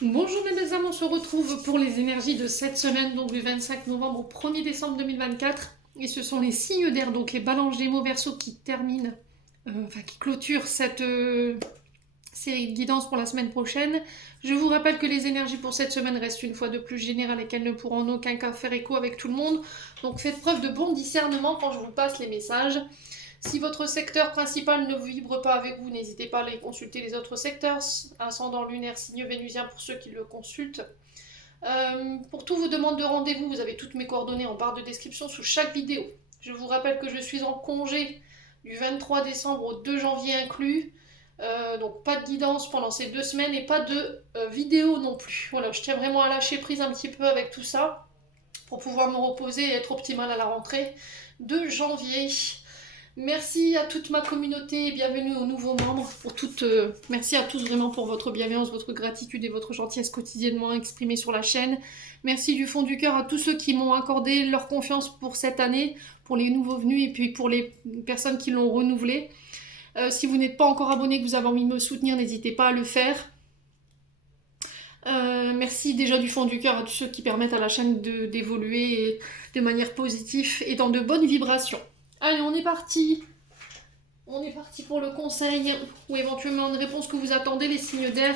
Bonjour mes belles âmes, on se retrouve pour les énergies de cette semaine, donc du 25 novembre au 1er décembre 2024. Et ce sont les signes d'air, donc les balances Gémeaux Verseau qui terminent, qui clôturent cette série de guidance pour la semaine prochaine. Je vous rappelle que les énergies pour cette semaine restent une fois de plus générales et qu'elles ne pourront en aucun cas faire écho avec tout le monde. Donc faites preuve de bon discernement quand je vous passe les messages. Si votre secteur principal ne vibre pas avec vous, n'hésitez pas à aller consulter les autres secteurs. Ascendant lunaire, signe vénusien pour ceux qui le consultent. Pour toutes vos demandes de rendez-vous, vous avez toutes mes coordonnées en barre de description sous chaque vidéo. Je vous rappelle que je suis en congé du 23 décembre au 2 janvier inclus. Donc pas de guidance pendant ces 2 semaines et pas de vidéo non plus. Voilà, je tiens vraiment à lâcher prise un petit peu avec tout ça pour pouvoir me reposer et être optimale à la rentrée de janvier. Merci à toute ma communauté et bienvenue aux nouveaux membres. Merci à tous vraiment pour votre bienveillance, votre gratitude et votre gentillesse quotidiennement exprimée sur la chaîne. Merci du fond du cœur à tous ceux qui m'ont accordé leur confiance pour cette année, pour les nouveaux venus et puis pour les personnes qui l'ont renouvelé. Si vous n'êtes pas encore abonné, que vous avez envie de me soutenir, n'hésitez pas à le faire. Merci déjà du fond du cœur à tous ceux qui permettent à la chaîne d'évoluer de manière positive et dans de bonnes vibrations. Allez, on est parti. On est parti pour le conseil ou éventuellement une réponse que vous attendez, les signes d'air.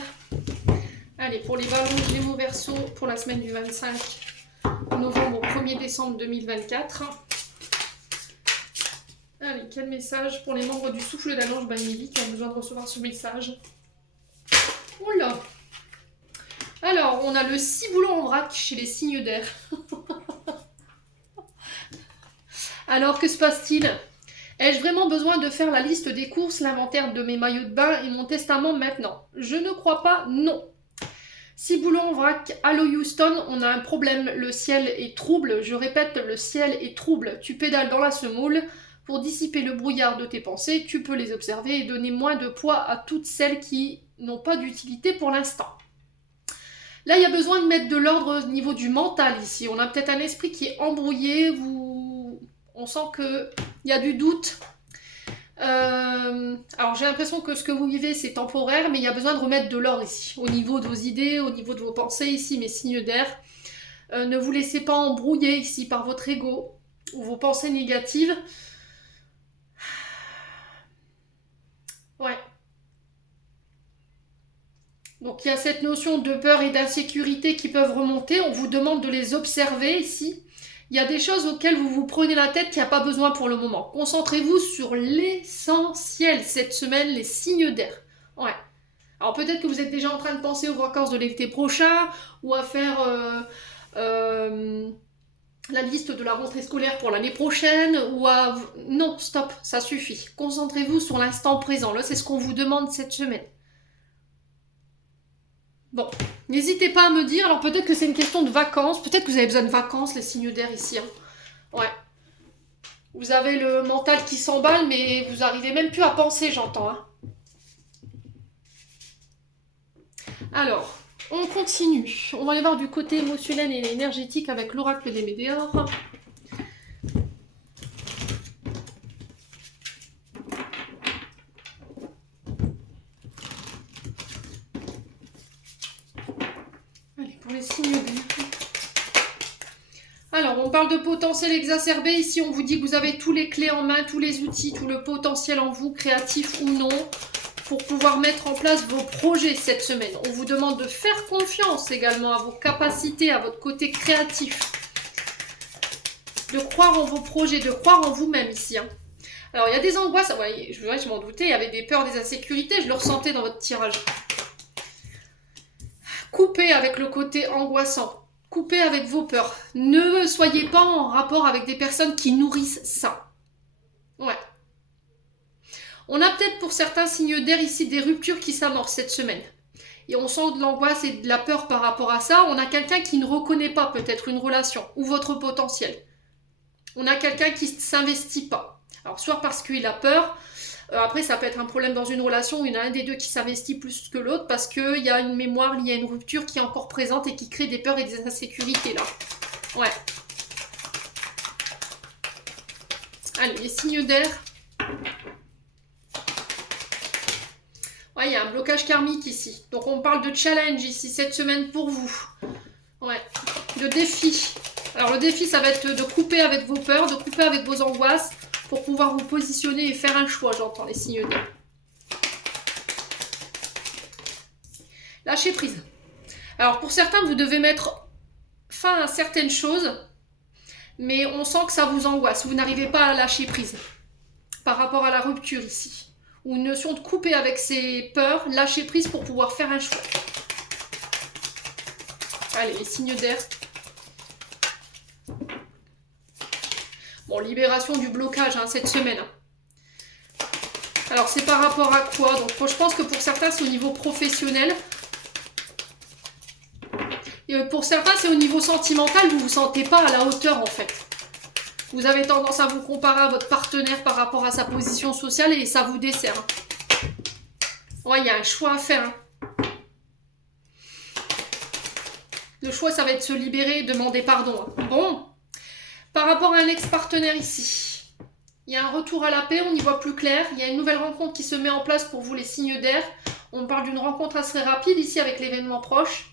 Allez, pour les balances Gémeaux Verseau pour la semaine du 25 novembre au 1er décembre 2024. Allez, quel message pour les membres du souffle d'Ange Banili qui ont besoin de recevoir ce message. Oula. Alors, on a le ciboulot en vrac chez les signes d'air. Alors, que se passe-t-il? Ai-je vraiment besoin de faire la liste des courses, l'inventaire de mes maillots de bain et mon testament maintenant? Je ne crois pas, non. Ciboulot en vrac, allô Houston, on a un problème, le ciel est trouble, je répète, le ciel est trouble. Tu pédales dans la semoule. Pour dissiper le brouillard de tes pensées, tu peux les observer et donner moins de poids à toutes celles qui n'ont pas d'utilité pour l'instant. Là, il y a besoin de mettre de l'ordre au niveau du mental ici. On a peut-être un esprit qui est embrouillé, on sent qu'il y a du doute. Alors j'ai l'impression que ce que vous vivez c'est temporaire, mais il y a besoin de remettre de l'ordre ici, au niveau de vos idées, au niveau de vos pensées ici, mes signes d'air. Ne vous laissez pas embrouiller ici par votre ego ou vos pensées négatives. Ouais. Donc il y a cette notion de peur et d'insécurité qui peuvent remonter. On vous demande de les observer ici. Il y a des choses auxquelles vous vous prenez la tête qu'il n'y a pas besoin pour le moment. Concentrez-vous sur l'essentiel cette semaine, les signes d'air. Ouais. Alors peut-être que vous êtes déjà en train de penser aux vacances de l'été prochain ou à faire la liste de la rentrée scolaire pour l'année prochaine ou à... Non, stop, ça suffit. Concentrez-vous sur l'instant présent. Là, c'est ce qu'on vous demande cette semaine. Bon, n'hésitez pas à me dire, alors peut-être que c'est une question de vacances, peut-être que vous avez besoin de vacances, les signes d'air ici. Hein. Ouais. Vous avez le mental qui s'emballe, mais vous arrivez même plus à penser, j'entends. Hein. Alors, on continue. On va aller voir du côté émotionnel et énergétique avec l'oracle des Médéors. Allez, pour les signes d'air. Alors, on parle de potentiel exacerbé. Ici, on vous dit que vous avez tous les clés en main, tous les outils, tout le potentiel en vous, créatif ou non, pour pouvoir mettre en place vos projets cette semaine. On vous demande de faire confiance également à vos capacités, à votre côté créatif. De croire en vos projets, de croire en vous-même ici. Hein. Alors, il y a des angoisses. Ouais, je m'en doutais, il y avait des peurs, des insécurités. Je le ressentais dans votre tirage. Coupez avec le côté angoissant. Coupez avec vos peurs. Ne soyez pas en rapport avec des personnes qui nourrissent ça. Ouais. On a peut-être pour certains signes d'air ici des ruptures qui s'amorcent cette semaine. Et on sent de l'angoisse et de la peur par rapport à ça. On a quelqu'un qui ne reconnaît pas peut-être une relation ou votre potentiel. On a quelqu'un qui ne s'investit pas. Alors soit parce qu'il a peur, après ça peut être un problème dans une relation où il y en a un des deux qui s'investit plus que l'autre parce qu'il y a une mémoire liée à une rupture qui est encore présente et qui crée des peurs et des insécurités là. Ouais. Allez, les signes d'air. Ouais, il y a un blocage karmique ici. Donc on parle de challenge ici, cette semaine pour vous. Ouais, de défi. Alors le défi, ça va être de couper avec vos peurs, de couper avec vos angoisses pour pouvoir vous positionner et faire un choix, j'entends les signes d'air. Lâcher prise. Alors pour certains, vous devez mettre fin à certaines choses, mais on sent que ça vous angoisse. Vous n'arrivez pas à lâcher prise par rapport à la rupture ici. Ou une notion de couper avec ses peurs, lâcher prise pour pouvoir faire un choix. Allez, les signes d'air. Bon, libération du blocage hein, cette semaine. Alors, c'est par rapport à quoi? Donc, je pense que pour certains, c'est au niveau professionnel. Et pour certains, c'est au niveau sentimental. Vous ne vous sentez pas à la hauteur, en fait. Vous avez tendance à vous comparer à votre partenaire par rapport à sa position sociale et ça vous dessert. Ouais, il y a un choix à faire. Hein. Le choix, ça va être se libérer et demander pardon. Hein. Bon, par rapport à un ex-partenaire ici, il y a un retour à la paix, on y voit plus clair. Il y a une nouvelle rencontre qui se met en place pour vous, les signes d'air. On parle d'une rencontre assez rapide ici avec l'événement proche.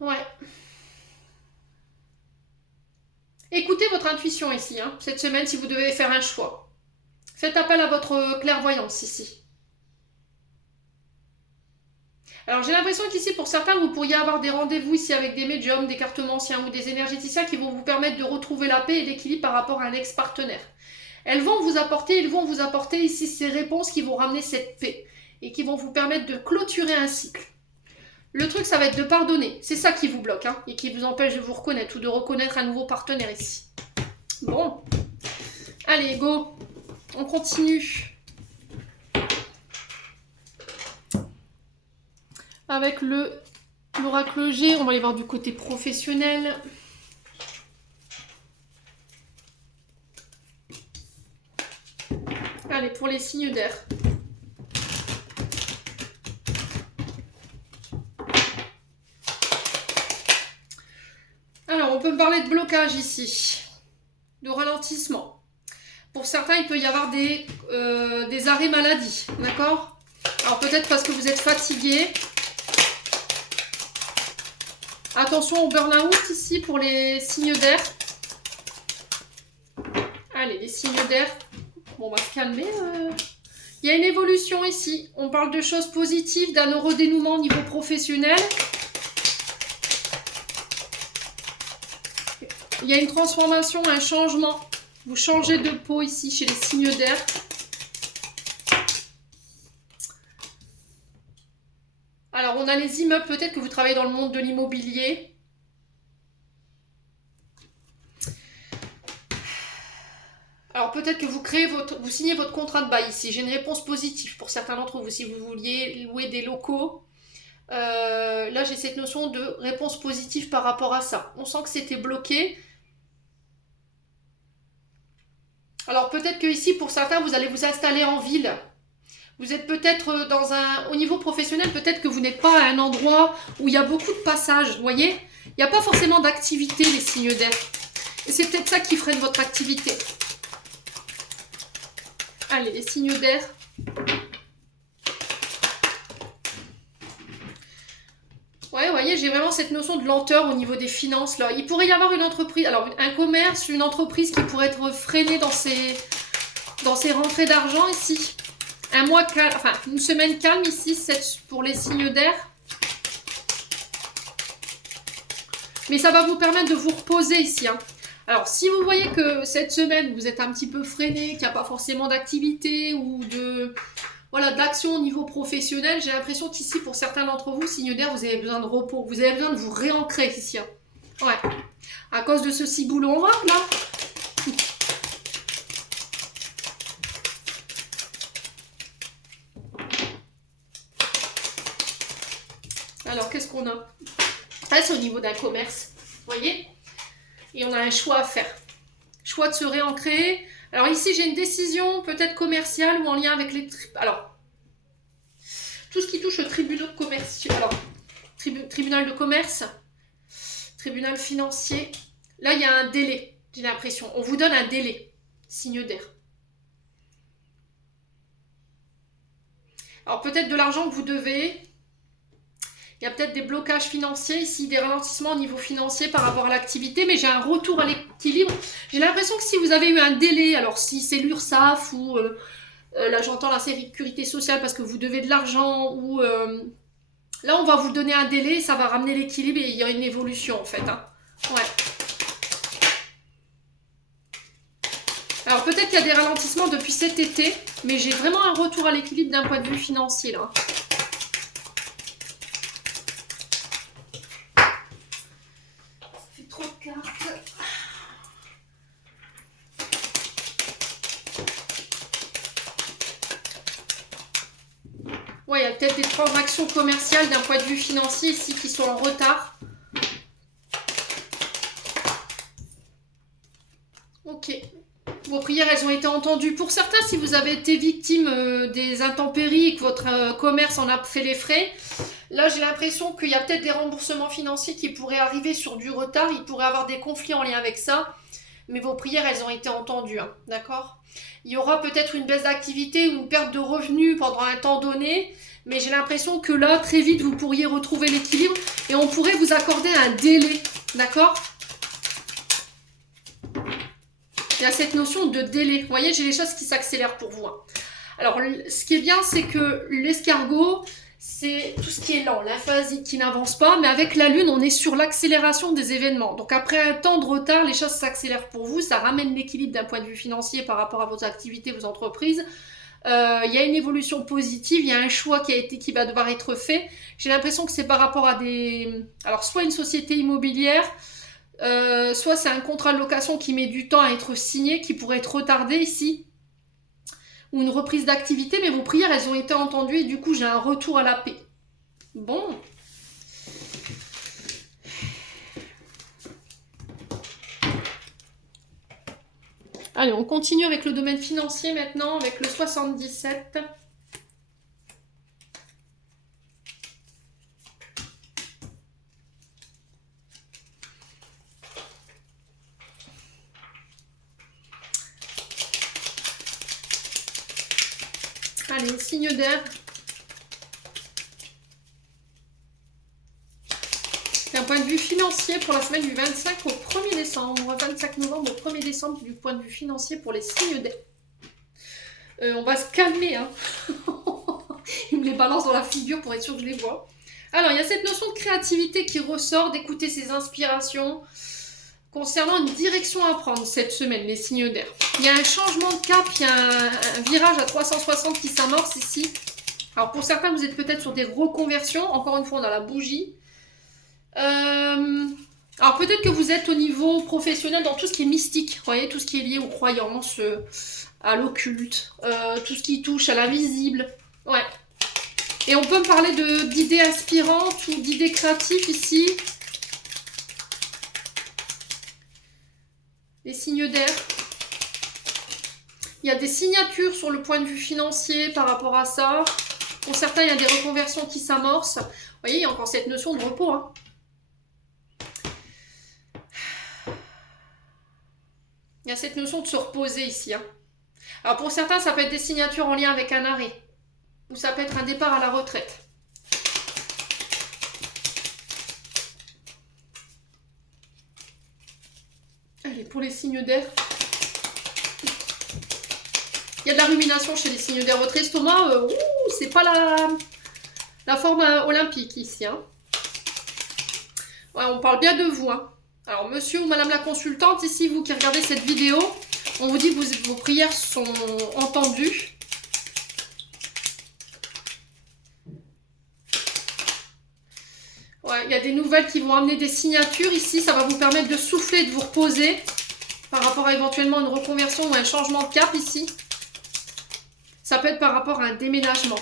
Ouais. Écoutez votre intuition ici, hein, cette semaine, si vous devez faire un choix. Faites appel à votre clairvoyance ici. Alors j'ai l'impression qu'ici, pour certains, vous pourriez avoir des rendez-vous ici avec des médiums, des cartomanciens ou des énergéticiens qui vont vous permettre de retrouver la paix et l'équilibre par rapport à un ex-partenaire. Ils vont vous apporter ici ces réponses qui vont ramener cette paix et qui vont vous permettre de clôturer un cycle. Le truc, ça va être de pardonner. C'est ça qui vous bloque hein, et qui vous empêche de vous reconnaître ou de reconnaître un nouveau partenaire ici. Bon. Allez, go. On continue. Avec l'oracle G, on va aller voir du côté professionnel. Allez, pour les signes d'air. Alors, on peut parler de blocage ici, de ralentissement. Pour certains, il peut y avoir des arrêts maladie, d'accord? Alors, peut-être parce que vous êtes fatigué. Attention au burn-out ici pour les signes d'air. Allez, les signes d'air. Bon, on va se calmer. Il y a une évolution ici. On parle de choses positives, d'un heureux dénouement au niveau professionnel. Il y a une transformation, un changement. Vous changez de peau ici chez les signes d'air. Alors, on a les immeubles. Peut-être que vous travaillez dans le monde de l'immobilier. Alors, peut-être que vous signez votre contrat de bail ici. J'ai une réponse positive pour certains d'entre vous. Si vous vouliez louer des locaux, là, j'ai cette notion de réponse positive par rapport à ça. On sent que c'était bloqué. Alors peut-être que ici, pour certains, vous allez vous installer en ville. Vous êtes peut-être au niveau professionnel, peut-être que vous n'êtes pas à un endroit où il y a beaucoup de passages, vous voyez? Il n'y a pas forcément d'activité, les signes d'air. Et c'est peut-être ça qui freine votre activité. Allez, les signes d'air. Ouais, vous voyez, j'ai vraiment cette notion de lenteur au niveau des finances, là. Il pourrait y avoir une entreprise, alors un commerce, une entreprise qui pourrait être freinée dans ses rentrées d'argent ici. Un mois calme, enfin, une semaine calme ici, pour les signes d'air. Mais ça va vous permettre de vous reposer ici, hein. Alors, si vous voyez que cette semaine, vous êtes un petit peu freiné, qu'il n'y a pas forcément d'activité ou d'action au niveau professionnel, j'ai l'impression qu'ici, pour certains d'entre vous, signes d'air, vous avez besoin de repos. Vous avez besoin de vous réancrer ici. Hein. Ouais. À cause de ce ciboulot noir, là. Alors, qu'est-ce qu'on a? Ça, c'est au niveau d'un commerce. Vous voyez? Et on a un choix à faire. Choix de se réancrer. Alors ici, j'ai une décision peut-être commerciale ou en lien avec les... Alors, tout ce qui touche au tribunal commercial. Alors, tribunal de commerce, tribunal financier. Là, il y a un délai, j'ai l'impression. On vous donne un délai, signe d'air. Alors peut-être de l'argent que vous devez. Il y a peut-être des blocages financiers ici, des ralentissements au niveau financier par rapport à l'activité, mais j'ai un retour à l'équilibre. J'ai l'impression que si vous avez eu un délai, alors si c'est l'URSSAF ou là j'entends la sécurité sociale parce que vous devez de l'argent ou là on va vous donner un délai, ça va ramener l'équilibre et il y a une évolution en fait. Hein. Ouais. Alors peut-être qu'il y a des ralentissements depuis cet été, mais j'ai vraiment un retour à l'équilibre d'un point de vue financier là. Ça fait trop de cartes. Ouais, il y a peut-être des transactions commerciales d'un point de vue financier ici qui sont en retard. Ok. Vos prières, elles ont été entendues. Pour certains, si vous avez été victime des intempéries et que votre commerce en a fait les frais, là, j'ai l'impression qu'il y a peut-être des remboursements financiers qui pourraient arriver sur du retard. Il pourrait y avoir des conflits en lien avec ça. Mais vos prières, elles ont été entendues. Hein, d'accord ? Il y aura peut-être une baisse d'activité ou une perte de revenus pendant un temps donné. Mais j'ai l'impression que là, très vite, vous pourriez retrouver l'équilibre. Et on pourrait vous accorder un délai. D'accord ? Il y a cette notion de délai. Vous voyez, j'ai les choses qui s'accélèrent pour vous. Hein. Alors, ce qui est bien, c'est que l'escargot, c'est tout ce qui est lent, l'aphasie qui n'avance pas. Mais avec la lune, on est sur l'accélération des événements. Donc, après un temps de retard, les choses s'accélèrent pour vous. Ça ramène l'équilibre d'un point de vue financier par rapport à vos activités, vos entreprises. Il y a une évolution positive, il y a un choix qui va devoir être fait. J'ai l'impression que c'est par rapport à des... Alors, soit une société immobilière... soit c'est un contrat de location qui met du temps à être signé, qui pourrait être retardé ici, ou une reprise d'activité, mais vos prières, elles ont été entendues et du coup, j'ai un retour à la paix. Bon. Allez, on continue avec le domaine financier maintenant, avec le 77. Allez, signe d'air. D'un point de vue financier pour la semaine du 25 au 1er décembre. 25 novembre au 1er décembre du point de vue financier pour les signes d'air. On va se calmer. Hein. Il me les balance dans la figure pour être sûr que je les vois. Alors, il y a cette notion de créativité qui ressort, d'écouter ses inspirations. Concernant une direction à prendre cette semaine, les signes d'air. Il y a un changement de cap, il y a un virage à 360 qui s'amorce ici. Alors pour certains, vous êtes peut-être sur des reconversions. Encore une fois, on a la bougie. Alors peut-être que vous êtes au niveau professionnel dans tout ce qui est mystique. Vous voyez, tout ce qui est lié aux croyances, à l'occulte, tout ce qui touche à l'invisible. Ouais. Et on peut me parler d'idées inspirantes ou d'idées créatives ici. Les signes d'air. Il y a des signatures sur le point de vue financier par rapport à ça. Pour certains, il y a des reconversions qui s'amorcent. Vous voyez, il y a encore cette notion de repos. Hein. Il y a cette notion de se reposer ici. Hein. Alors pour certains, ça peut être des signatures en lien avec un arrêt. Ou ça peut être un départ à la retraite. Allez, pour les signes d'air. Il y a de la rumination chez les signes d'air. Votre estomac, c'est pas la forme olympique ici. Hein. Ouais, on parle bien de vous. Hein. Alors, monsieur ou madame la consultante, ici, vous qui regardez cette vidéo, on vous dit que vos prières sont entendues. Ouais, il y a des nouvelles qui vont amener des signatures ici. Ça va vous permettre de souffler, de vous reposer par rapport à éventuellement une reconversion ou un changement de cap ici. Ça peut être par rapport à un déménagement.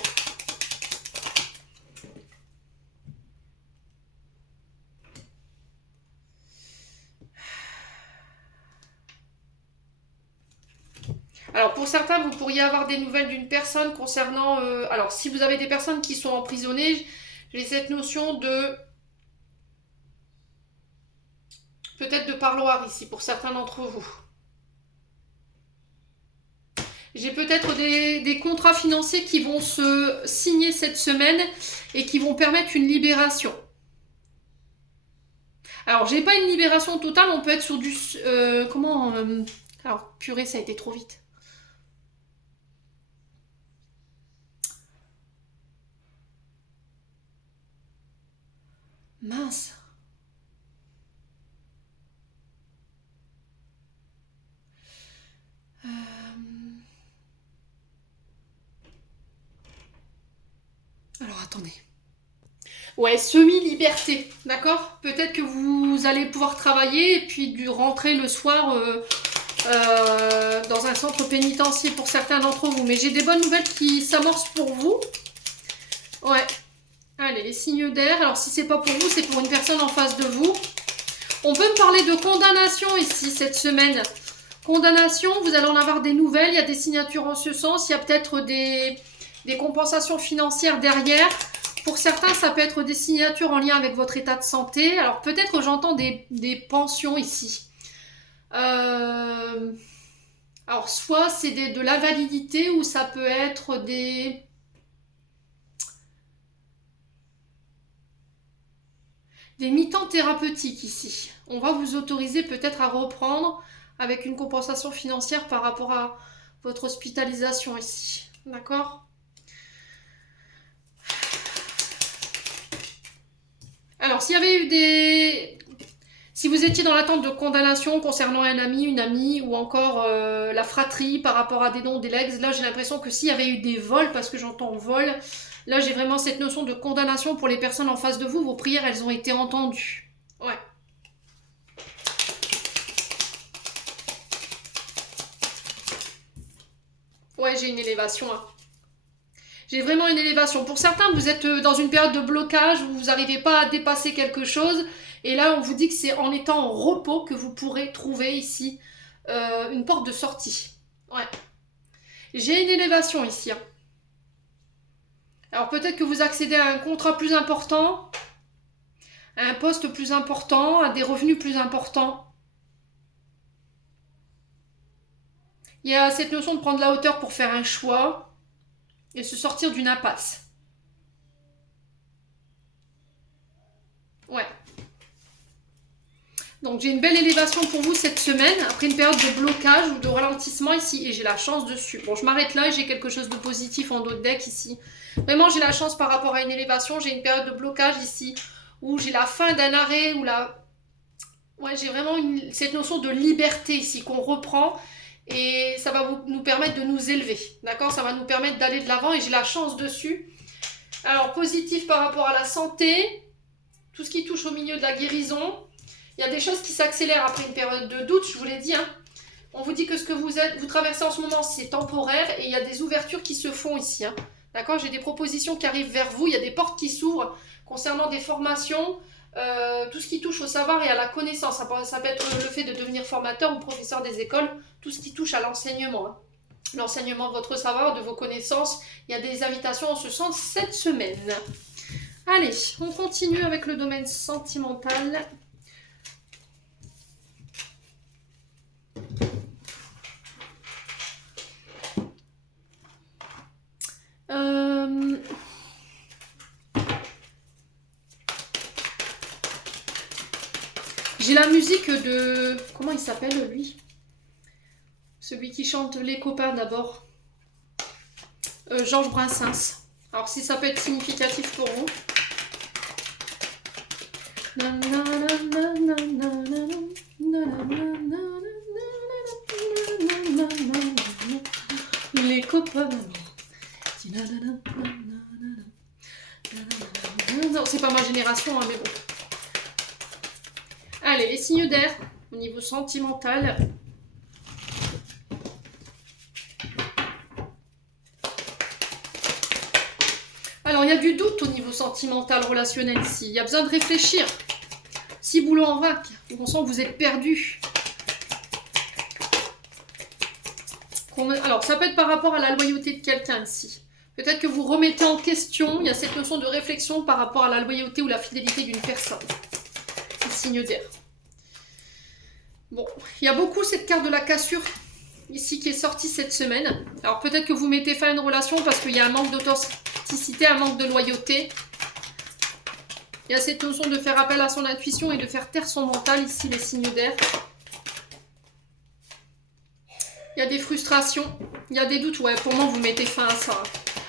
Alors pour certains, vous pourriez avoir des nouvelles d'une personne concernant... alors si vous avez des personnes qui sont emprisonnées, j'ai cette notion de Peut-être de parloir ici pour certains d'entre vous. J'ai peut-être des contrats financiers qui vont se signer cette semaine et qui vont permettre une libération. Alors, j'ai pas une libération totale, on peut être sur du... alors, purée, ça a été trop vite. Mince. Alors, attendez. Ouais, semi-liberté, d'accord? Peut-être que vous allez pouvoir travailler et puis rentrer le soir dans un centre pénitentiaire pour certains d'entre vous. Mais j'ai des bonnes nouvelles qui s'amorcent pour vous. Ouais. Allez, les signes d'air. Alors, si c'est pas pour vous, c'est pour une personne en face de vous. On peut me parler de condamnation ici, cette semaine. Condamnation, vous allez en avoir des nouvelles. Il y a des signatures en ce sens. Il y a peut-être des compensations financières derrière. Pour certains, ça peut être des signatures en lien avec votre état de santé. Alors, peut-être que j'entends des pensions ici. Alors, soit c'est de la validité ou ça peut être des mi-temps thérapeutiques ici. On va vous autoriser peut-être à reprendre avec une compensation financière par rapport à votre hospitalisation ici. D'accord ? Alors, s'il y avait eu si vous étiez dans l'attente de condamnation concernant un ami, une amie, ou encore la fratrie par rapport à des dons, des legs, là j'ai l'impression que s'il y avait eu des vols, parce que j'entends vol, là j'ai vraiment cette notion de condamnation pour les personnes en face de vous, vos prières elles ont été entendues. Ouais. Ouais, j'ai une élévation. Hein. J'ai vraiment une élévation. Pour certains, vous êtes dans une période de blocage où vous n'arrivez pas à dépasser quelque chose. Et là, on vous dit que c'est en étant en repos que vous pourrez trouver ici une porte de sortie. Ouais. J'ai une élévation ici. Hein. Alors peut-être que vous accédez à un contrat plus important, à un poste plus important, à des revenus plus importants. Il y a cette notion de prendre la hauteur pour faire un choix et se sortir d'une impasse. Ouais. Donc j'ai une belle élévation pour vous cette semaine, après une période de blocage ou de ralentissement ici, et j'ai la chance dessus. Bon, je m'arrête là et j'ai quelque chose de positif en dos de deck ici. Vraiment, j'ai la chance par rapport à une élévation, j'ai une période de blocage ici, où j'ai la fin d'un arrêt, ou la... Ouais, j'ai vraiment cette notion de liberté ici, qu'on reprend, et ça va nous permettre de nous élever, d'accord? Ça va nous permettre d'aller de l'avant, et j'ai la chance dessus. Alors, positif par rapport à la santé, tout ce qui touche au milieu de la guérison. Il y a des choses qui s'accélèrent après une période de doute, je vous l'ai dit. Hein. On vous dit que ce que vous traversez en ce moment, c'est temporaire et il y a des ouvertures qui se font ici. Hein. D'accord ? J'ai des propositions qui arrivent vers vous, il y a des portes qui s'ouvrent concernant des formations, tout ce qui touche au savoir et à la connaissance. Ça peut être le fait de devenir formateur ou professeur des écoles, tout ce qui touche à l'enseignement. Hein. L'enseignement de votre savoir, de vos connaissances. Il y a des invitations en ce sens cette semaine. Allez, on continue avec le domaine sentimental. J'ai la musique de... Comment il s'appelle, lui? Celui qui chante Les copains, d'abord. Georges Brassens. Alors, si ça peut être significatif pour vous. Les copains. Non, c'est pas ma génération, hein, mais bon. Allez, les signes d'air au niveau sentimental. Alors, il y a du doute au niveau sentimental, relationnel ici. Il y a besoin de réfléchir. 6 boulots en vrac. On sent que vous êtes perdu. Alors, ça peut être par rapport à la loyauté de quelqu'un ici. Peut-être que vous remettez en question. Il y a cette notion de réflexion par rapport à la loyauté ou la fidélité d'une personne. C'est signe d'air. Bon, il y a beaucoup cette carte de la cassure ici qui est sortie cette semaine. Alors peut-être que vous mettez fin à une relation parce qu'il y a un manque d'authenticité, un manque de loyauté. Il y a cette notion de faire appel à son intuition et de faire taire son mental, ici les signes d'air. Il y a des frustrations, il y a des doutes. Ouais, pour moi, vous mettez fin à ça.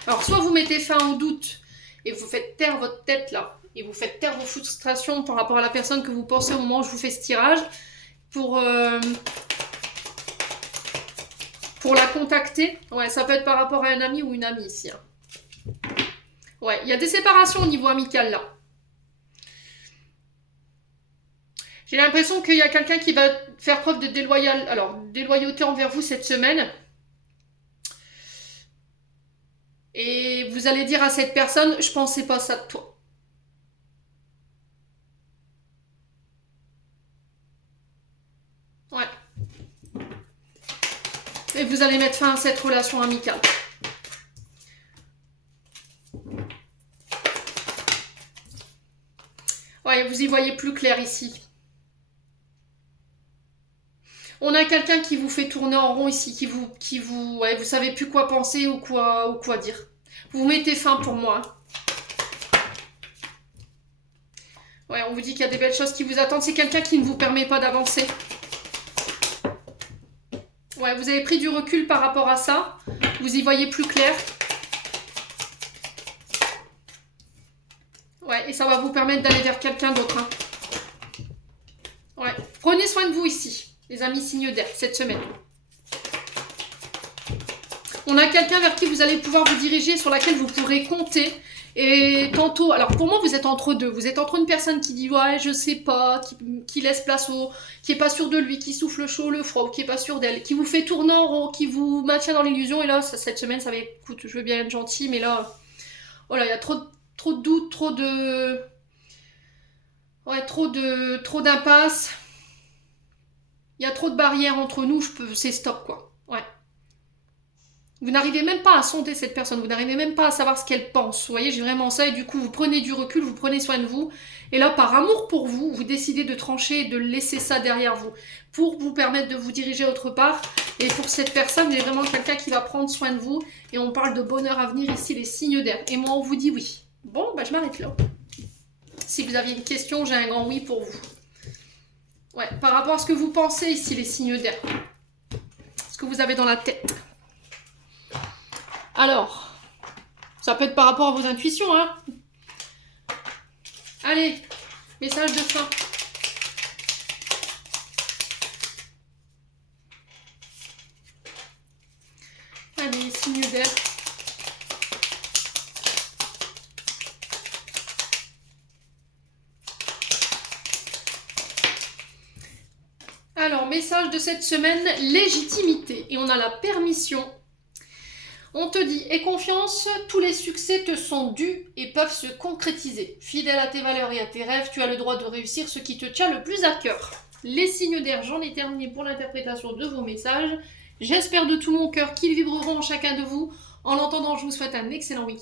Alors, soit vous mettez fin aux doutes et vous faites taire votre tête, là, et vous faites taire vos frustrations par rapport à la personne que vous pensez au moment où je vous fais ce tirage, pour la contacter. Ouais, ça peut être par rapport à un ami ou une amie, ici. Hein. Ouais, il y a des séparations au niveau amical, là. J'ai l'impression qu'il y a quelqu'un qui va faire preuve de déloyauté envers vous cette semaine. Et vous allez dire à cette personne, je pensais pas ça de toi. Ouais. Et vous allez mettre fin à cette relation amicale. Ouais, vous y voyez plus clair ici. On a quelqu'un qui vous fait tourner en rond ici, ouais, vous savez plus quoi penser ou quoi dire. Vous mettez fin pour moi. Ouais, on vous dit qu'il y a des belles choses qui vous attendent. C'est quelqu'un qui ne vous permet pas d'avancer. Ouais, vous avez pris du recul par rapport à ça. Vous y voyez plus clair. Ouais, et ça va vous permettre d'aller vers quelqu'un d'autre. Hein. Ouais, prenez soin de vous ici. Les amis signes d'air, cette semaine. On a quelqu'un vers qui vous allez pouvoir vous diriger, sur laquelle vous pourrez compter. Et tantôt, alors pour moi vous êtes entre deux. Vous êtes entre une personne qui dit ouais je sais pas, qui laisse place qui est pas sûr de lui, qui souffle chaud, le froid, ou qui est pas sûr d'elle, qui vous fait tourner en rond, qui vous maintient dans l'illusion. Et là, cette semaine, ça va être, écoute, je veux bien être gentil, mais là, voilà, il y a trop de doutes, trop d'impasses. Il y a trop de barrières entre nous, c'est stop, quoi. Ouais. Vous n'arrivez même pas à sonder cette personne, vous n'arrivez même pas à savoir ce qu'elle pense. Vous voyez, j'ai vraiment ça, et du coup, vous prenez du recul, vous prenez soin de vous, et là, par amour pour vous, vous décidez de trancher et de laisser ça derrière vous, pour vous permettre de vous diriger autre part. Et pour cette personne, il y a vraiment quelqu'un qui va prendre soin de vous, et on parle de bonheur à venir ici, les signes d'air. Et moi, on vous dit oui. Bon, bah je m'arrête là. Si vous aviez une question, j'ai un grand oui pour vous. Ouais, par rapport à ce que vous pensez ici, les signes d'air. Ce que vous avez dans la tête. Alors, ça peut être par rapport à vos intuitions, hein. Allez, message de fin. Allez, signes d'air. Alors, message de cette semaine, légitimité. Et on a la permission. On te dit, aie confiance, tous les succès te sont dus et peuvent se concrétiser. Fidèle à tes valeurs et à tes rêves, tu as le droit de réussir ce qui te tient le plus à cœur. Les signes d'air, j'en ai terminé pour l'interprétation de vos messages. J'espère de tout mon cœur qu'ils vibreront en chacun de vous. En l'entendant, je vous souhaite un excellent week-end.